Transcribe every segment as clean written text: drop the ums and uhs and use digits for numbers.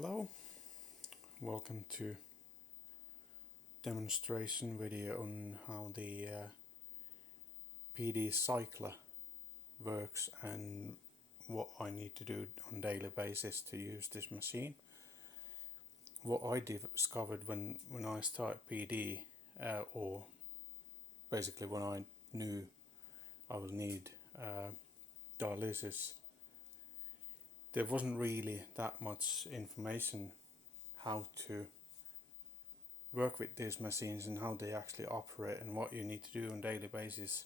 Hello, welcome to demonstration video on how the PD cycler works and what I need to do on a daily basis to use this machine. What I discovered when I started PD, or basically when I knew I will need dialysis, there wasn't really that much information how to work with these machines and how they actually operate and what you need to do on a daily basis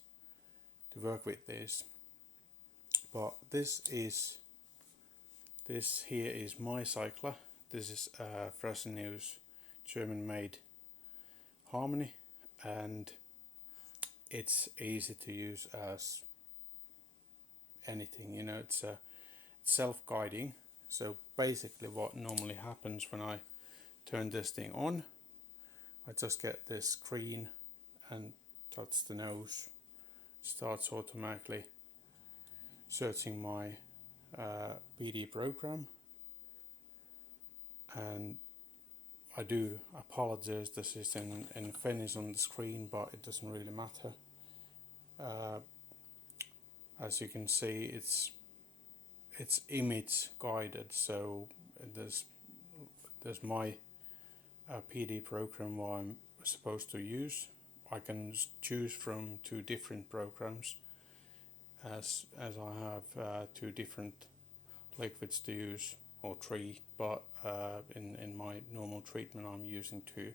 to work with this. But this here is my cycler. This is a Fresenius German-made Harmony, and it's easy to use as anything. You know, it's self-guiding. So basically what normally happens when I turn this thing on, I just get this screen and touch the nose. It starts automatically searching my PD program, and I do apologize, this is in Finnish on the screen, but it doesn't really matter. As you can see, it's image guided, so there's my PD program what I'm supposed to use. I can choose from two different programs as I have two different liquids to use, or three, but in my normal treatment I'm using two.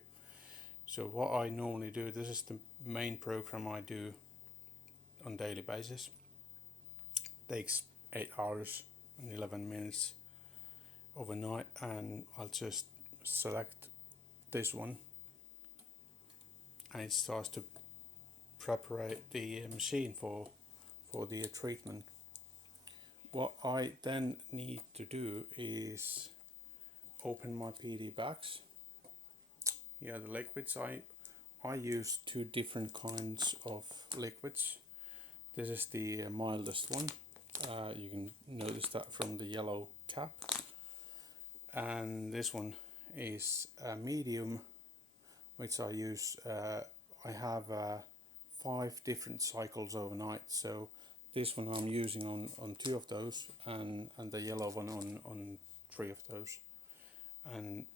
So what I normally do, this is the main program I do on a daily basis. Takes 8 hours and 11 minutes overnight, and I'll just select this one and it starts to prepare the machine for the treatment. What I then need to do is open my PD bags. Here are the liquids. I use two different kinds of liquids. This is the mildest one. You can notice that from the yellow cap. And this one is a medium, which I use. I have 5 different cycles overnight, so this one I'm using on 2 of those, and the yellow one on 3 of those. And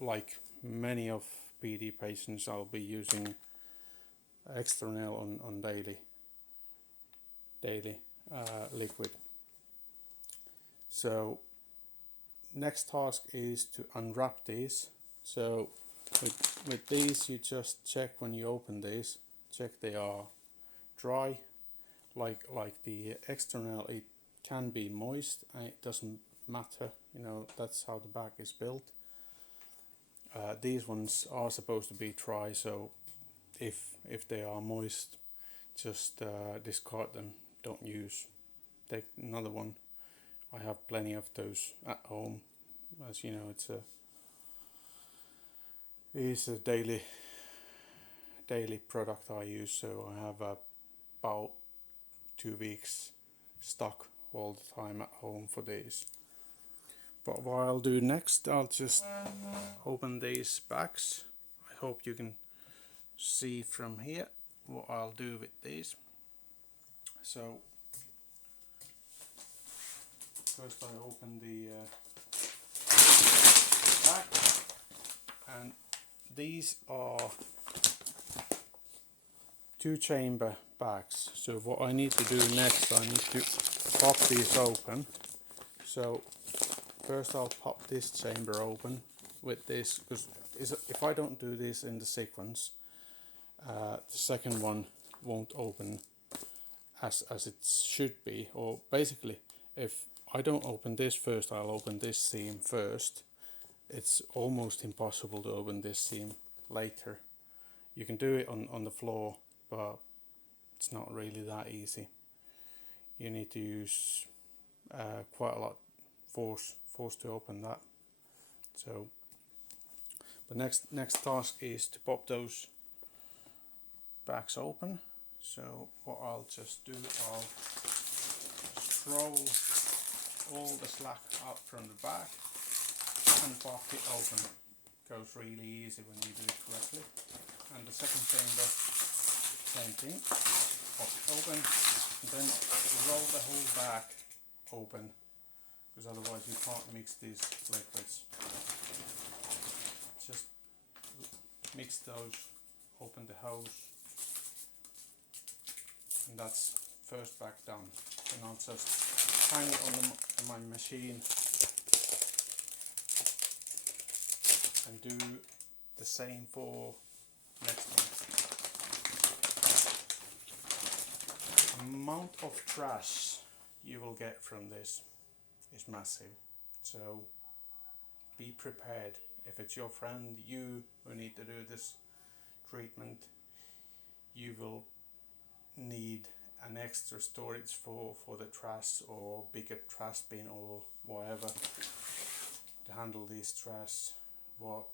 like many of PD patients, I'll be using external on daily liquid. So next task is to unwrap these. So with these, you just check when you open these, check they are dry. Like the external, it can be moist, and it doesn't matter, you know, that's how the bag is built. These ones are supposed to be dry, so if they are moist, just discard them, don't use. Take another one. I have plenty of those at home. As you know, it's a daily product I use, so I have about 2 weeks stock all the time at home for these. But what I'll do next, I'll just open these bags. I hope you can see from here what I'll do with these. So first I open the bag, and these are 2-chamber bags. So what I need to do next, I need to pop these open. So first I'll pop this chamber open with this, because if I don't do this in the sequence, the second one won't open as it should be. Or basically, if I don't open this first, I'll open this seam first. It's almost impossible to open this seam later. You can do it on the floor, but it's not really that easy. You need to use quite a lot force to open that. So the next task is to pop those bags open. So what I'll just do, I'll throw all the slack out from the bag. and pop it open. Goes really easy when you do it correctly. And the second chamber, same thing. Pop it open, and then roll the whole back open, because otherwise you can't mix these liquids. Just mix those, open the hose, and that's first back done. And I'll just hang it on my machine and do the same for next one. The amount of trash you will get from this is massive, so be prepared. If it's your friend, you who need to do this treatment, you will need an extra storage for the trash, or bigger trash bin or whatever to handle these trash. What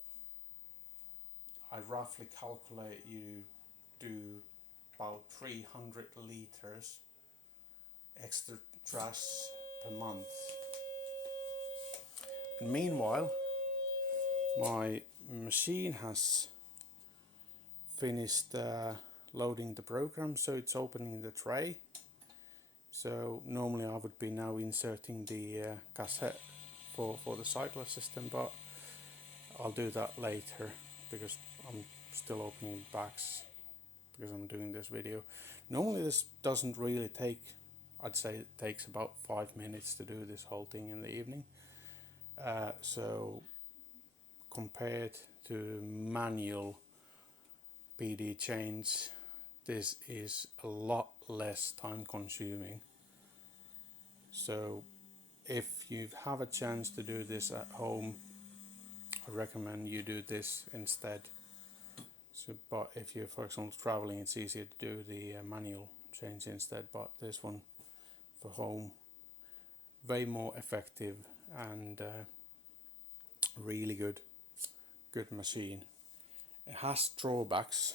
I roughly calculate, you do about 300 liters extra trash per month. And meanwhile, my machine has finished loading the program, so it's opening the tray. So normally I would be now inserting the cassette for the cycler system, but I'll do that later because I'm still opening bags because I'm doing this video. Normally this doesn't really take, I'd say it takes about 5 minutes to do this whole thing in the evening. So compared to manual PD change, this is a lot less time consuming. So if you have a chance to do this at home, I recommend you do this instead. So, but if you're, for example, traveling, it's easier to do the manual change instead. But this one for home, way more effective and really good machine. It has drawbacks.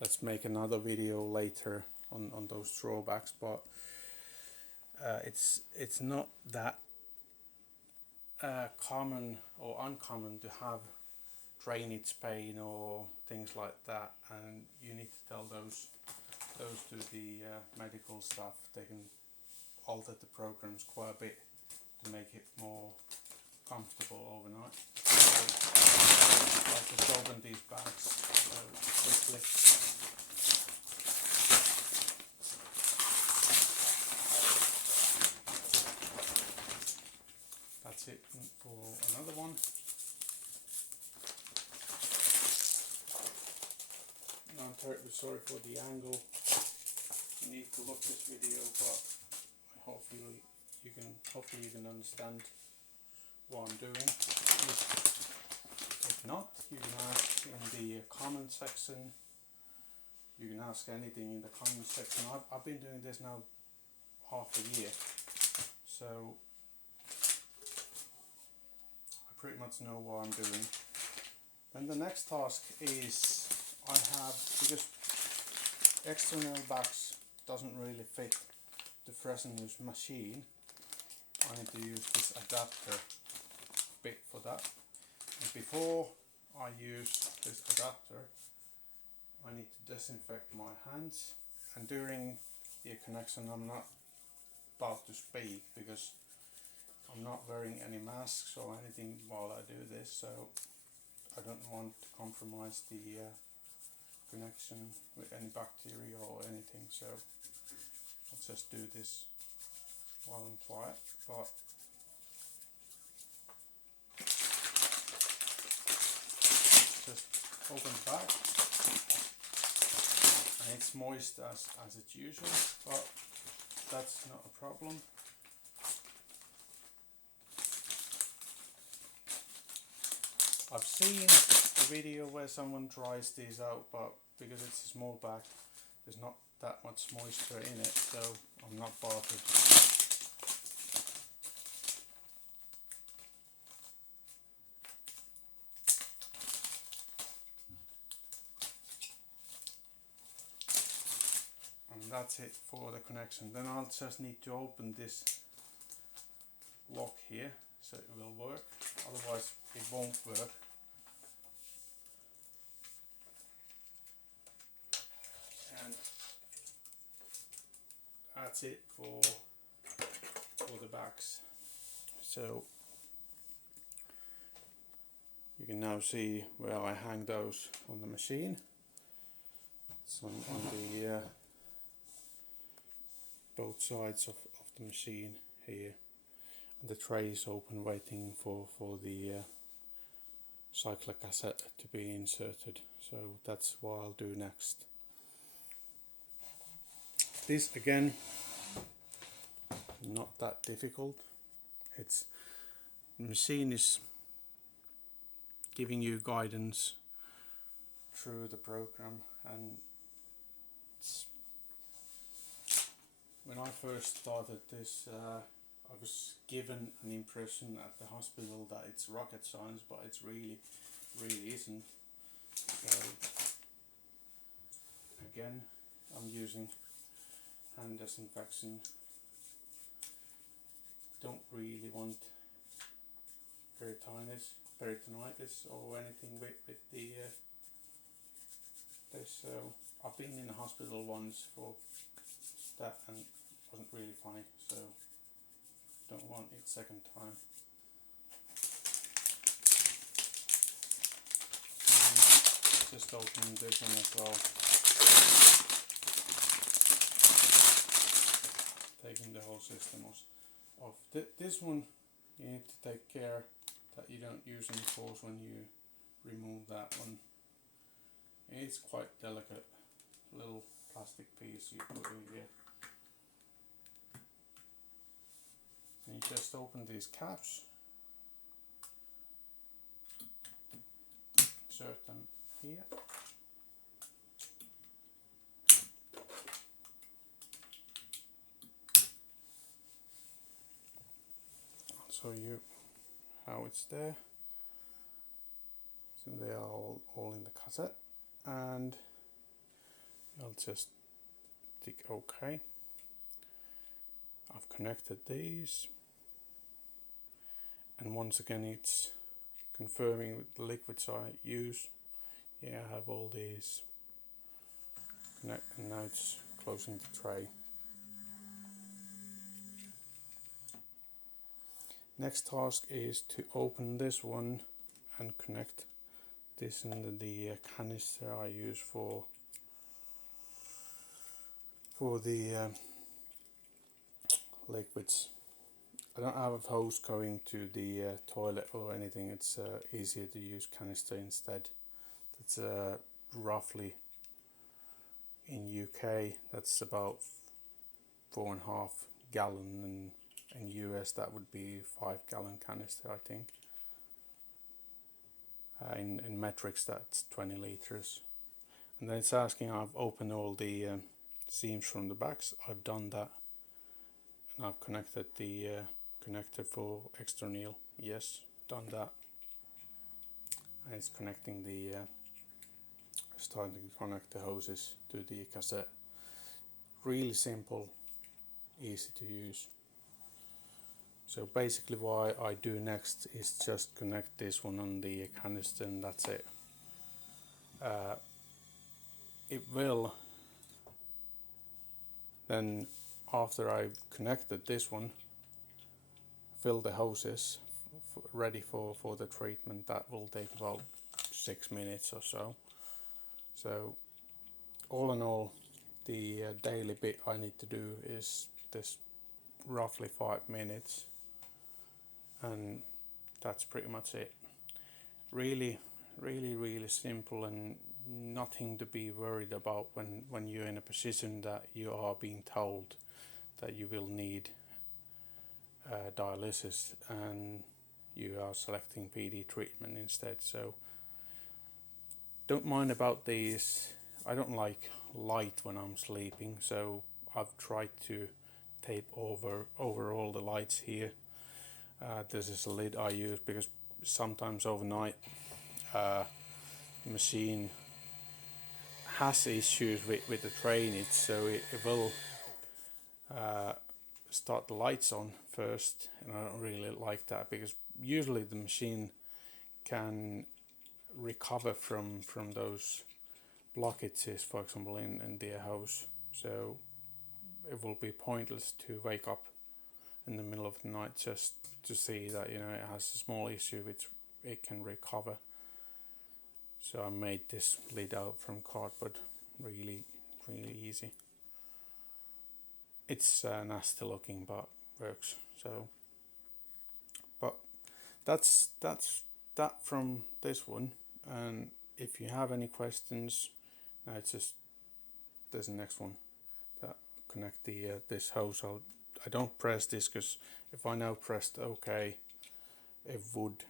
Let's make another video later on those drawbacks, but it's not that common or uncommon to have drainage pain or things like that, and you need to tell those to the medical staff. They can alter the programs quite a bit to make it more comfortable overnight. So I'll just open these bags quickly. That's it for another one. I'm terribly sorry for the angle. You need to look this video, but hopefully you can understand what I'm doing. If not, you can ask in the comment section. You can ask anything in the comment section. I've been doing this now half a year, so I pretty much know what I'm doing. Then the next task is I have, because external bags doesn't really fit the Fresenius machine, I need to use this adapter bit for that. And before I use this adapter, I need to disinfect my hands, and during the connection I'm not about to speak because I'm not wearing any masks or anything while I do this, so I don't want to compromise the connection with any bacteria or anything, so I'll just do this while I'm quiet. But just open the bag, and it's moist as it's usual, but that's not a problem. I've seen a video where someone dries these out, but because it's a small bag, there's not that much moisture in it, so I'm not bothered. And that's it for the connection. Then I'll just need to open this lock here. so it will work, otherwise it won't work. And that's it for the backs. So you can now see where I hang those on the machine. It's on the both sides of the machine here, and the tray is open waiting for the cyclic cassette to be inserted. So that's what I'll do next. This again, not that difficult. The machine is giving you guidance through the program, and when I first started this, I was given an impression at the hospital that it's rocket science, but it's really isn't. So again, I'm using hand disinfection. Don't really want peritonitis or anything with the this. So I've been in the hospital once for that and it wasn't really funny, so don't want it second time. And just open this one as well, taking the whole system off. This one you need to take care that you don't use any force when you remove that one. It's quite delicate, little plastic piece you put in here. And you just open these caps, insert them here. I'll show you how it's there. So they are all in the cassette, and I'll just tick OK. I've connected these, and once again it's confirming with the liquids I use. Yeah, I have all these connect, and now it's closing the tray. Next task is to open this one and connect this into the canister I use for the liquids. I don't have a hose going to the toilet or anything. It's easier to use canister instead. It's roughly in UK that's about 4.5 gallon, and in US that would be 5-gallon canister, I think. In metrics that's 20 liters. And then it's asking, I've opened all the seams from the backs. I've done that, and I've connected the connector for external. Yes, done that. And it's connecting the starting to connect the hoses to the cassette. Really simple, easy to use. So basically what I do next is just connect this one on the canister, and that's it. It will then, after I've connected this one, fill the hoses ready for the treatment. That will take about 6 minutes or so. So all in all, the daily bit I need to do is this roughly 5 minutes, and that's pretty much it. Really simple, and nothing to be worried about when you're in a position that you are being told that you will need dialysis and you are selecting PD treatment instead. So don't mind about these. I don't like light when I'm sleeping, so I've tried to tape over all the lights here. This is a lid I use because sometimes overnight the machine has issues with the drainage, so it will start the lights on first, and I don't really like that because usually the machine can recover from those blockages, for example, in the hose. So it will be pointless to wake up in the middle of the night just to see that it has a small issue which it can recover. So I made this lid out from cardboard, really easy. It's nasty looking, but works. So, but that's that from this one. And if you have any questions, it's just there's the next one that connect the this hose. I don't press this because if I now pressed OK, it would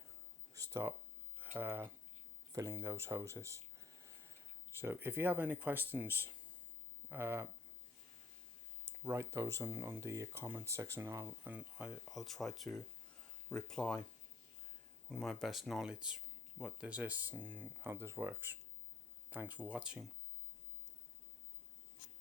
start filling those hoses. So if you have any questions, write those on the comment section, and I'll try to reply with my best knowledge what this is and how this works. Thanks for watching.